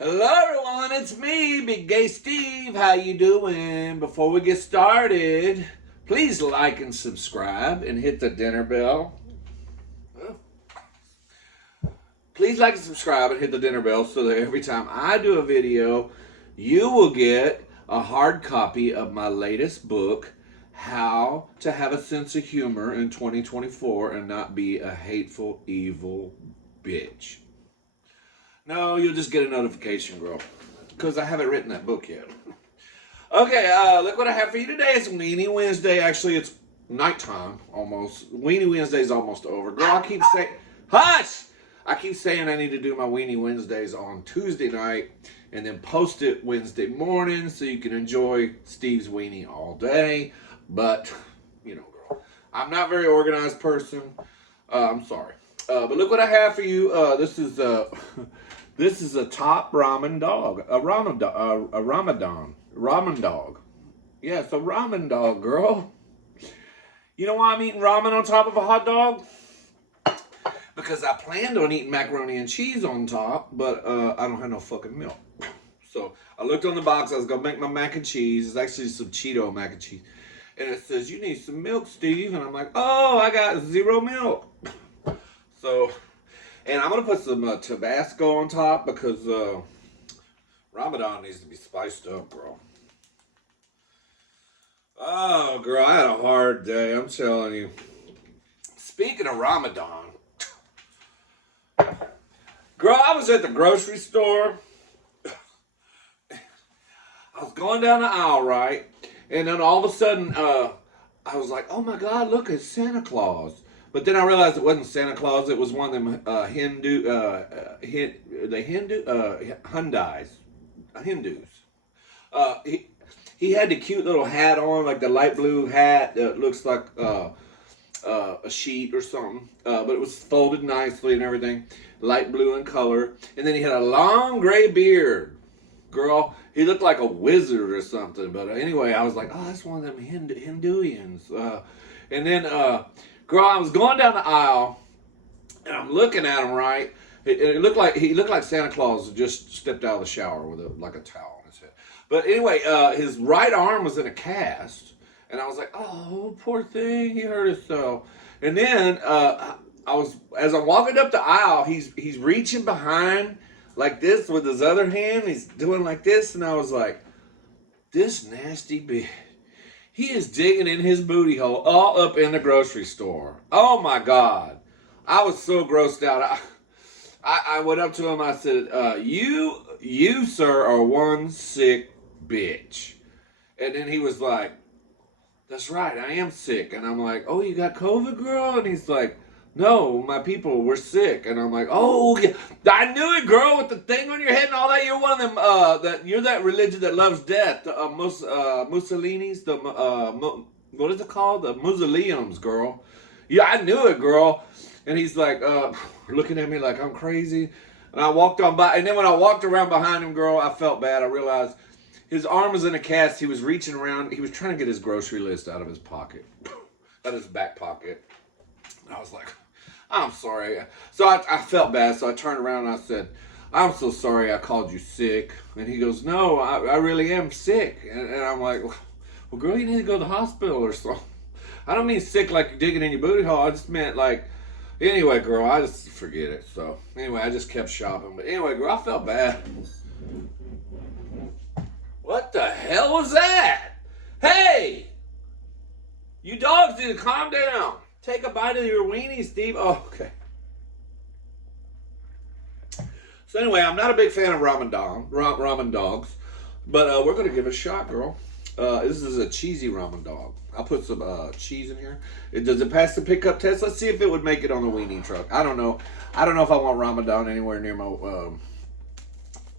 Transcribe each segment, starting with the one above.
Hello everyone, it's me, Big Gay Steve. How you doing? Before we get started, please like and subscribe and hit the dinner bell. Please like and subscribe and hit the dinner bell so that every time I do a video, you will get a hard copy of my latest book, How to Have a Sense of Humor in 2024 and Not Be a Hateful, Evil Bitch. No, you'll just get a notification, girl, because I haven't written that book yet. Okay, look what I have for you today. It's Weenie Wednesday. Actually, it's nighttime almost. Weenie Wednesday's almost over. Girl, I keep saying, hush! I keep saying I need to do my Weenie Wednesdays on Tuesday night and then post it Wednesday morning so you can enjoy Steve's Weenie all day. But, you know, girl, I'm not a very organized person. I'm sorry. But look what I have for you. This is a top ramen dog. A ramen dog. Yeah, it's a ramen dog, girl. You know why I'm eating ramen on top of a hot dog? Because I planned on eating macaroni and cheese on top, but I don't have no fucking milk. So I looked on the box. I was going to make my mac and cheese. It's actually some Cheeto mac and cheese. And it says, you need some milk, Steve. And I'm like, oh, I got 0 milk. So, and I'm going to put some Tabasco on top because Ramadan needs to be spiced up, girl. Oh, girl, I had a hard day. I'm telling you. Speaking of Ramadan, girl, I was at the grocery store. I was going down the aisle, right? And then all of a sudden, I was like, oh my God, look, it's Santa Claus. But then I realized it wasn't Santa Claus. It was one of them Hindus. He had the cute little hat on, like the light blue hat that looks like a sheet or something. But it was folded nicely and everything, light blue in color. And then he had a long gray beard. Girl, he looked like a wizard or something. But anyway, I was like, oh, that's one of them Hinduians. And then, girl, I was going down the aisle, and I'm looking at him, right? It looked like he looked like Santa Claus just stepped out of the shower with like a towel on his head. But anyway, his right arm was in a cast, and I was like, oh, poor thing, he hurt himself. And then as I'm walking up the aisle, he's reaching behind like this with his other hand. He's doing like this, and I was like, this nasty bitch. He is digging in his booty hole all up in the grocery store. Oh my God. I was so grossed out. I went up to him. I said, you, sir, are one sick bitch. And then he was like, that's right, I am sick. And I'm like, oh, you got COVID, girl? And he's like, no, my people were sick. And I'm like, oh, yeah. I knew it, girl, with the thing on your head and all that. You're one of them, you're that religion that loves death. Mussolini's, what is it called? The mausoleums, girl. Yeah, I knew it, girl. And he's like, looking at me like I'm crazy. And I walked on by. And then when I walked around behind him, girl, I felt bad. I realized his arm was in a cast. He was reaching around. He was trying to get his grocery list out of his pocket, out of his back pocket. And I was like, I'm sorry. So I felt bad. So I turned around and I said, I'm so sorry I called you sick. And he goes, no, I really am sick. And I'm like, well, girl, you need to go to the hospital or something. I don't mean sick like you're digging in your booty hole. I just meant like, anyway, girl, I just forget it. So anyway, I just kept shopping. But anyway, girl, I felt bad. What the hell was that? Hey! You dogs need to calm down. Take a bite of your weenie, Steve. Oh, okay. So anyway, I'm not a big fan of ramen dogs, but we're going to give it a shot, girl. This is a cheesy ramen dog. I'll put some cheese in here. Does it pass the pickup test? Let's see if it would make it on the weenie truck. I don't know. I don't know if I want Ramadan anywhere near my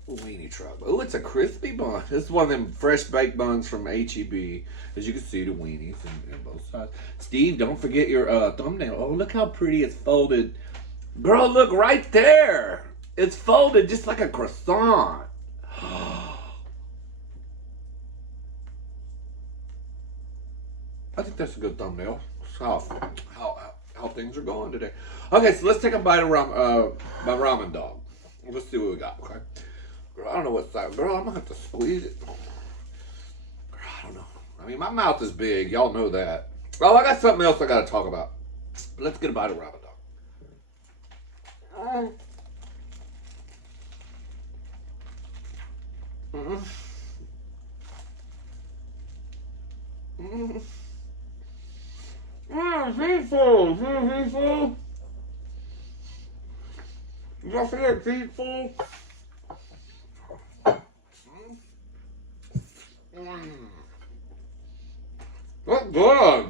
weenie truck. Oh, it's a crispy bun. This is one of them fresh baked buns from HEB. As you can see, the weenies on both sides. Steve, don't forget your thumbnail. Oh, look how pretty it's folded. Girl, look right there. It's folded just like a croissant. I think that's a good thumbnail. How things are going today. Okay, so let's take a bite of my ramen dog. Let's see what we got, okay? Girl, I don't know what side. Girl, I'm gonna have to squeeze it. Girl, I don't know. I mean, my mouth is big. Y'all know that. Oh, I got something else I gotta talk about. Let's get a bite of ramen dog. Mm-hmm. Mm-hmm. People. People. Y'all see that people? That's good.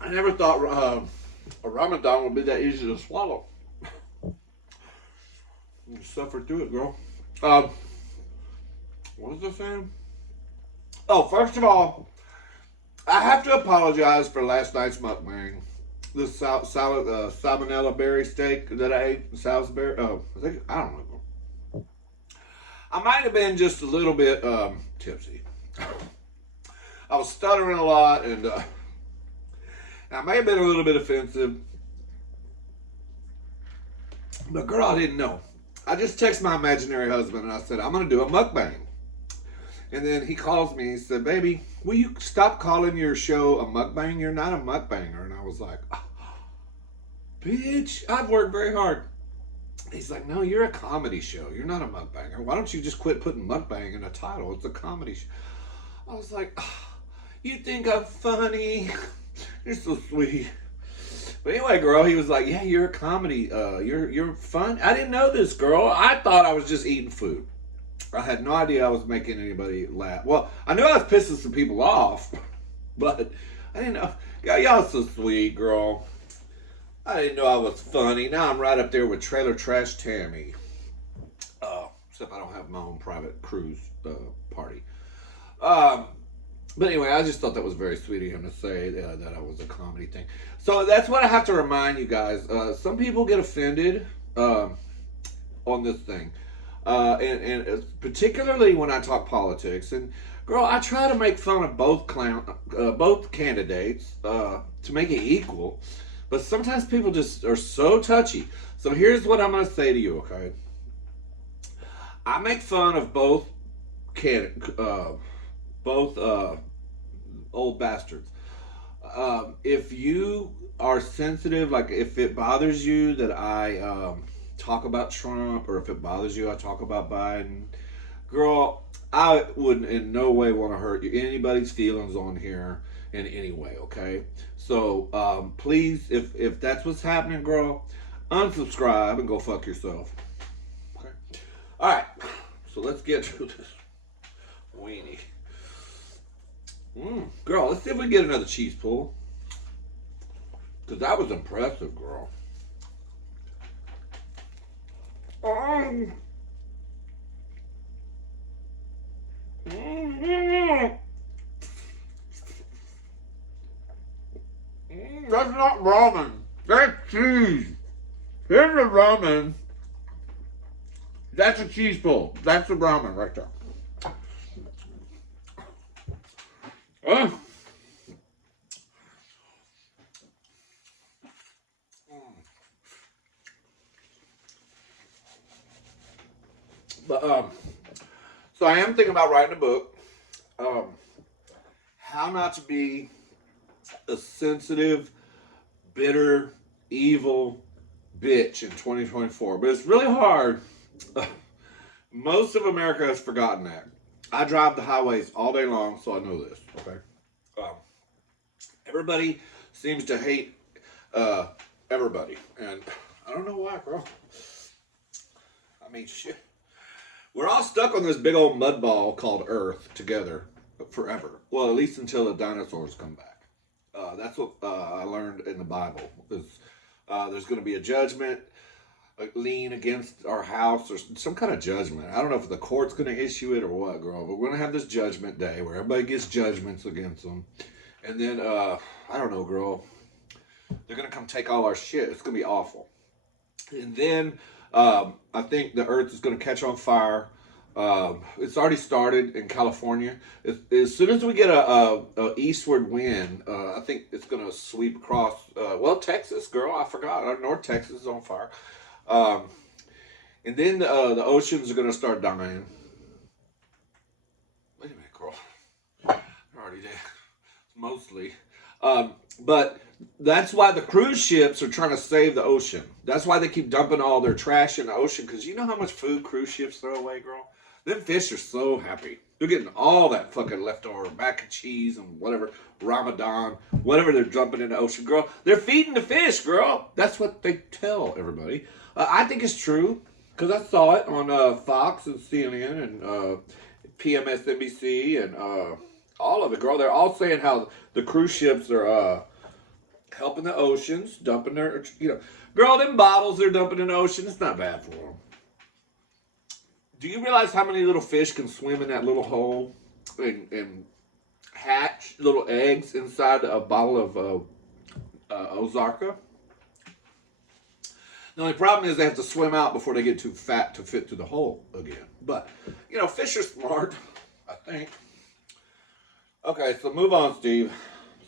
I never thought a Ramadan would be that easy to swallow. You suffer through it, girl. What was I saying? Oh, first of all, I have to apologize for last night's mukbang. This salmonella berry steak that I ate, Salisbury. I don't know. I might have been just a little bit tipsy. I was stuttering a lot, and I may have been a little bit offensive. But girl, I didn't know. I just texted my imaginary husband and I said, I'm going to do a mukbang. And then he calls me and he said, baby, will you stop calling your show a mukbang? You're not a mukbanger. And I was like, oh, bitch, I've worked very hard. He's like, no, you're a comedy show. You're not a mukbanger. Why don't you just quit putting mukbang in a title? It's a comedy show. I was like, oh, you think I'm funny? You're so sweet. But anyway, girl, he was like, yeah, you're a comedy. You're fun. I didn't know this, girl. I thought I was just eating food. I had no idea I was making anybody laugh. Well, I knew I was pissing some people off, but I didn't know. Y'all so sweet, girl. I didn't know I was funny. Now I'm right up there with Trailer Trash Tammy. Except I don't have my own private cruise party. But anyway, I just thought that was very sweet of him to say that I was a comedy thing. So that's what I have to remind you guys. Some people get offended on this thing. And particularly when I talk politics. And girl, I try to make fun of both candidates to make it equal. But sometimes people just are so touchy. So here's what I'm going to say to you, okay? I make fun of both old bastards. If you are sensitive, like if it bothers you that I talk about Trump, or if it bothers you I talk about Biden, girl, I wouldn't in no way want to hurt anybody's feelings on here in any way, okay? So please, if that's what's happening, girl, unsubscribe and go fuck yourself. Okay. All right. So let's get to this weenie. Girl, let's see if we can get another cheese pull. Because that was impressive, girl. That's not ramen. That's cheese. Here's the ramen. That's a cheese pull. That's the ramen right there. But so I am thinking about writing a book. How not to be a sensitive, bitter, evil bitch in 2024. But it's really hard. Most of America has forgotten that. I drive the highways all day long, so I know this. Okay. Everybody seems to hate everybody, and I don't know why, girl. I mean, shit. We're all stuck on this big old mud ball called Earth together forever. Well, at least until the dinosaurs come back. That's what I learned in the Bible. There's going to be a judgment, a lien against our house, or some kind of judgment. I don't know if the court's going to issue it or what, girl. But we're going to have this judgment day where everybody gets judgments against them. And then, I don't know, girl. They're going to come take all our shit. It's going to be awful. And then I think the Earth is going to catch on fire. It's already started in California. As soon as we get a eastward wind, I think it's going to sweep across. Well, Texas, girl, I forgot. North Texas is on fire. Um, and then the oceans are going to start dying. Wait a minute, girl. They're already dead. Mostly. But that's why the cruise ships are trying to save the ocean. That's why they keep dumping all their trash in the ocean. Because you know how much food cruise ships throw away, girl? Them fish are so happy. They're getting all that fucking leftover mac and cheese and whatever, Ramadan, whatever they're dumping in the ocean, girl. They're feeding the fish, girl. That's what they tell everybody. I think it's true. Because I saw it on Fox and CNN and PMSNBC and all of it, girl. They're all saying how the cruise ships are helping the oceans, dumping their, girl, them bottles they're dumping in the ocean, it's not bad for them. Do you realize how many little fish can swim in that little hole and hatch little eggs inside a bottle of Ozarka? The only problem is they have to swim out before they get too fat to fit through the hole again. But, fish are smart, I think. Okay, so move on, Steve.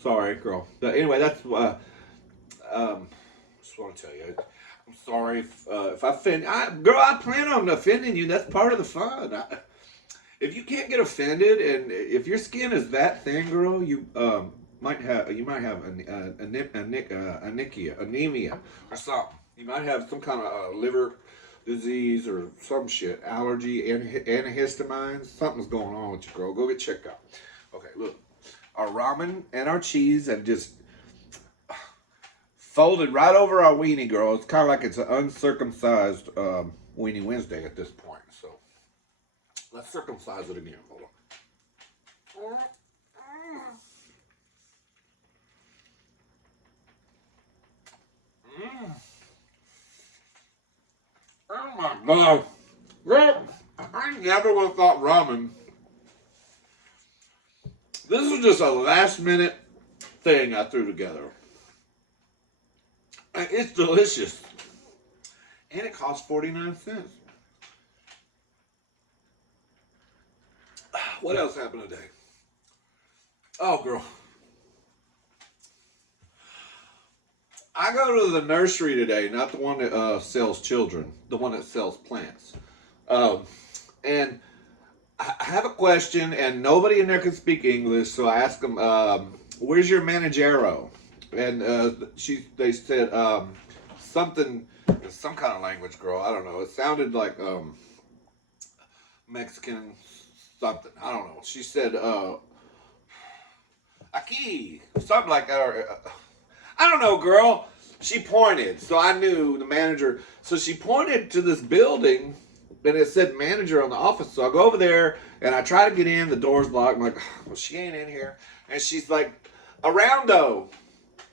Sorry, girl. But anyway, that's just want to tell you. I'm sorry if I offend. Girl, I plan on offending you. That's part of the fun. If you can't get offended, and if your skin is that thin, girl, you might have anemia or something. You might have some kind of liver disease or some shit, allergy, antihistamines. Something's going on with you, girl. Go get checked out. Okay, look, our ramen and our cheese have just folded right over our weenie, girl. It's kind of like it's an uncircumcised Weenie Wednesday at this point. So let's circumcise it again. Hold on. Oh my God. Girl, I never would have thought ramen. This was just a last minute thing I threw together. And it's delicious. And it costs 49 cents. What else happened today? Oh, girl. I go to the nursery today, not the one that sells children, the one that sells plants. And I have a question, and nobody in there can speak English, so I asked them, where's your managero? And they said something, some kind of language, girl. I don't know. It sounded like Mexican something. I don't know. She said, aquí, something like that. I don't know, girl. She pointed, so I knew the manager. So she pointed to this building, and it said manager on the office. So I go over there, and I try to get in. The door's locked. I'm like, well, she ain't in here. And she's like, aroundo.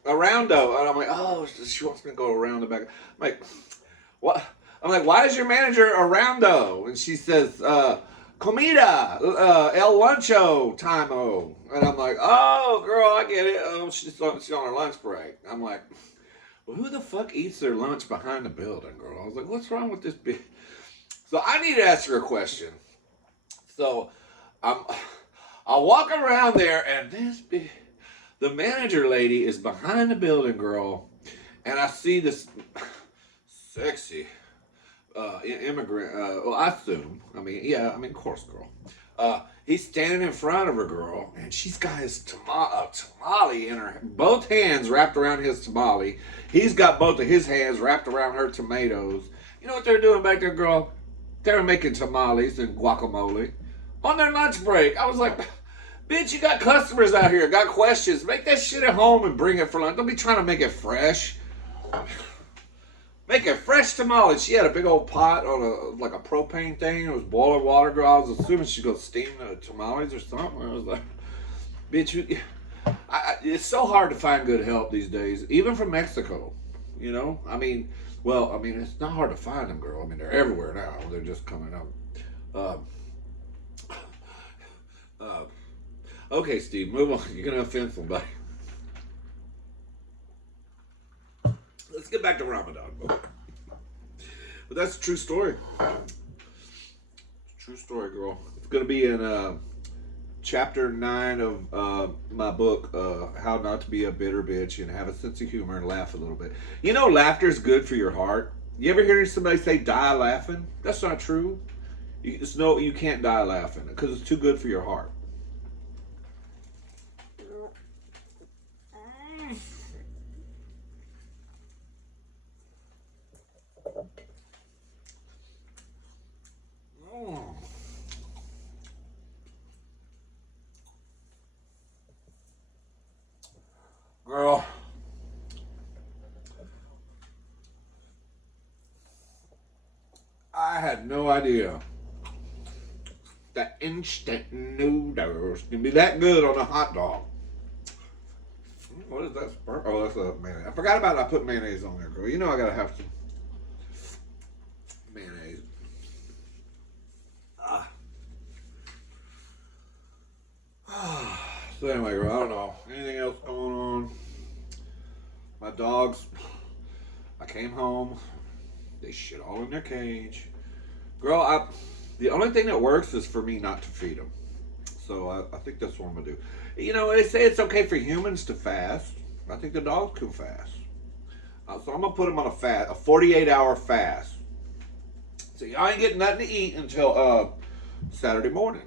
And I'm like, oh, she wants me to go around the back. I'm like, what? I'm like, why is your manager aroundo? And she says, comida, el luncho time-o. And I'm like, oh, girl, I get it. Oh, she's on her lunch break. I'm like, well, who the fuck eats their lunch behind the building, girl? I was like, what's wrong with this bitch? So I need to ask her a question. So I'll walk around there, and the manager lady is behind the building, girl, and I see this sexy immigrant, well, I assume, of course, girl. He's standing in front of her, girl, and she's got his tamale in her, both hands wrapped around his tamale. He's got both of his hands wrapped around her tomatoes. You know what they're doing back there, girl? They're making tamales and guacamole on their lunch break. I was like, bitch, you got customers out here, got questions. Make that shit at home and bring it for lunch. Don't be trying to make it fresh. Make a fresh tamale. She had a big old pot on a propane thing. It was boiling water, girl. I was assuming she's gonna steam the tamales or something. I was like, bitch, it's so hard to find good help these days, even from Mexico. You know, it's not hard to find them, girl. I mean, they're everywhere now. They're just coming up. Okay, Steve, move on. You're gonna offend somebody. Let's get back to Ramadan. But that's a true story. True story, girl. It's gonna be in chapter 9 of my book, How Not to Be a Bitter Bitch and Have a Sense of Humor and Laugh a Little Bit. You know, laughter is good for your heart. You ever hear somebody say die laughing? That's not true. You just know you can't die laughing because it's too good for your heart. Girl, I had no idea that instant noodles can be that good on a hot dog. What is that? Oh, that's a mayonnaise. I forgot about it. I put mayonnaise on there, girl. You know I gotta have some mayonnaise. Ah. So anyway, girl, I don't know. Anything else going on? My dogs, I came home. They shit all in their cage. Girl, the only thing that works is for me not to feed them. So I think that's what I'm gonna do. You know, they say it's okay for humans to fast. I think the dogs can fast. So I'm gonna put them on a 48-hour fast. So y'all ain't getting nothing to eat until Saturday morning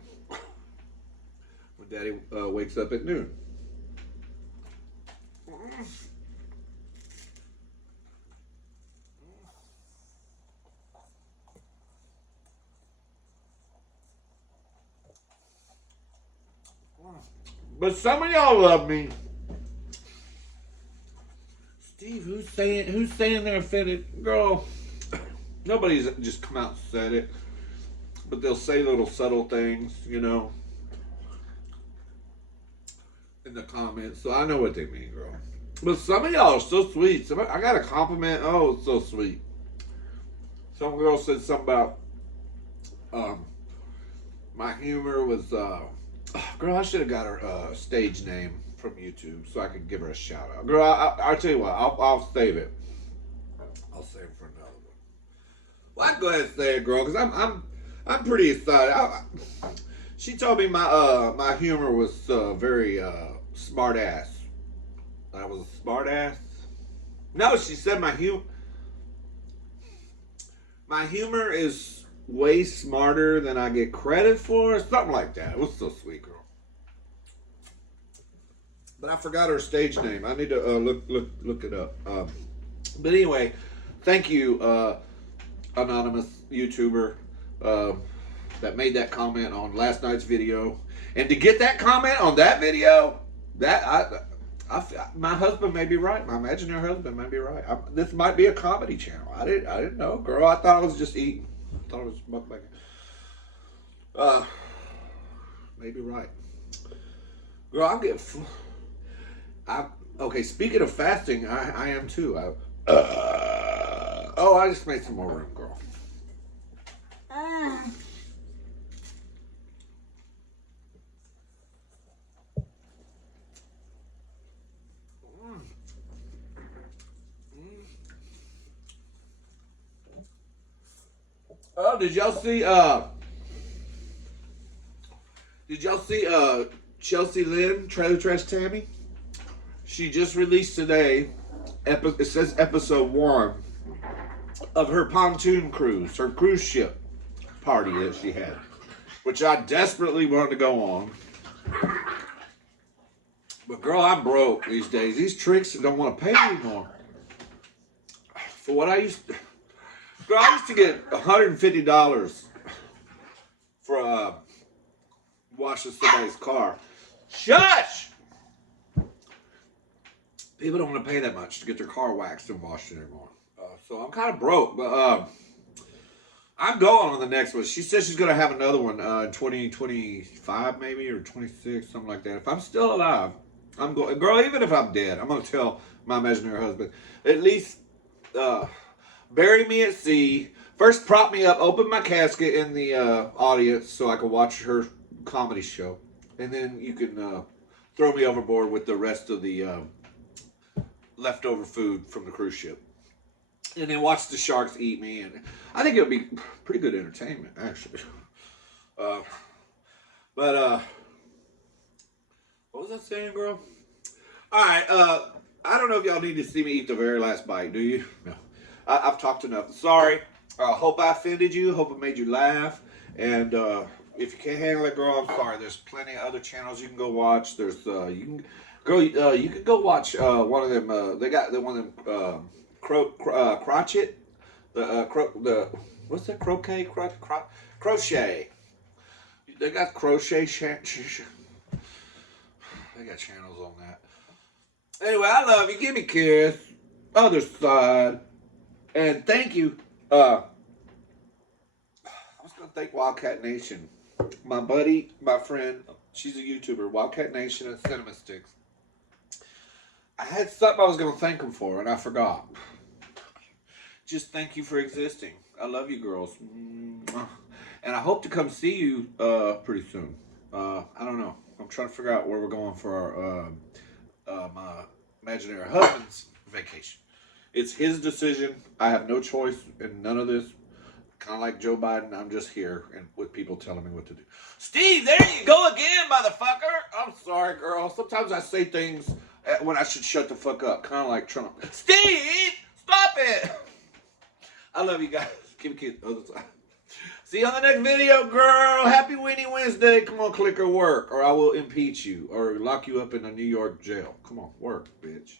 when Daddy wakes up at noon. But some of y'all love me. Steve, who's saying they're offended? Girl, nobody's just come out and said it. But they'll say little subtle things, you know, in the comments. So I know what they mean, girl. But some of y'all are so sweet. I got a compliment. Oh, it's so sweet. Some girl said something about my humor was girl, I should have got her stage name from YouTube so I could give her a shout out. Girl, I'll tell you what, I'll save it. I'll save it for another one. Well, I can go ahead and say it, girl, because I'm pretty excited. She told me my humor was very smart ass. I was a smart ass. No, she said my humor is way smarter than I get credit for, something like that. It was so sweet, girl. But I forgot her stage name. I need to look it up. But anyway, thank you, anonymous YouTuber that made that comment on last night's video, and to get that comment on that video, my husband may be right. My imaginary husband may be right. This might be a comedy channel. I didn't know, girl. I thought I was just eating. I thought it was mukbang. Maybe right. Girl, okay, speaking of fasting, I am too. I just made some more room, girl. Oh, did y'all see Chelsea Lynn, Trailer Trash Tammy? She just released today, it says episode 1 of her pontoon cruise, her cruise ship party that she had, which I desperately wanted to go on. But girl, I'm broke these days. These tricks don't want to pay anymore. For what I used to... Girl, I used to get $150 for washing somebody's car. Shush! People don't want to pay that much to get their car waxed and washed anymore. So I'm kind of broke, but I'm going on the next one. She says she's going to have another one in 2025 maybe, or 26, something like that. If I'm still alive, I'm going. Girl, even if I'm dead, I'm going to tell my imaginary husband, at least bury me at sea. First, prop me up, open my casket in the audience so I can watch her comedy show. And then you can throw me overboard with the rest of the leftover food from the cruise ship. And then watch the sharks eat me. And I think it would be pretty good entertainment, actually. Uh, but what was I saying, girl? All right. I don't know if y'all need to see me eat the very last bite. Do you? No. I've talked enough. Sorry. Hope I offended you. Hope it made you laugh. And if you can't handle it, girl, I'm sorry. There's plenty of other channels you can go watch. There's you can, girl. You can go watch one of them. They got the one of them. Crotchet. The what's that? Crochet. They got crochet. They got channels on that. Anyway, I love you. Give me a kiss. Other side. And thank you. I was going to thank Wildcat Nation. My buddy, my friend, she's a YouTuber, Wildcat Nation and Cinema Sticks. I had something I was going to thank him for, and I forgot. Just thank you for existing. I love you, girls. And I hope to come see you pretty soon. I don't know. I'm trying to figure out where we're going for our my imaginary husband's vacation. It's his decision. I have no choice in none of this. Kind of like Joe Biden, I'm just here and with people telling me what to do. Steve, there you go again, motherfucker. I'm sorry, girl. Sometimes I say things when I should shut the fuck up. Kind of like Trump. Steve, stop it. I love you guys. Give me a kiss. Other side. See you on the next video, girl. Happy Weenie Wednesday. Come on, click or work, or I will impeach you or lock you up in a New York jail. Come on, work, bitch.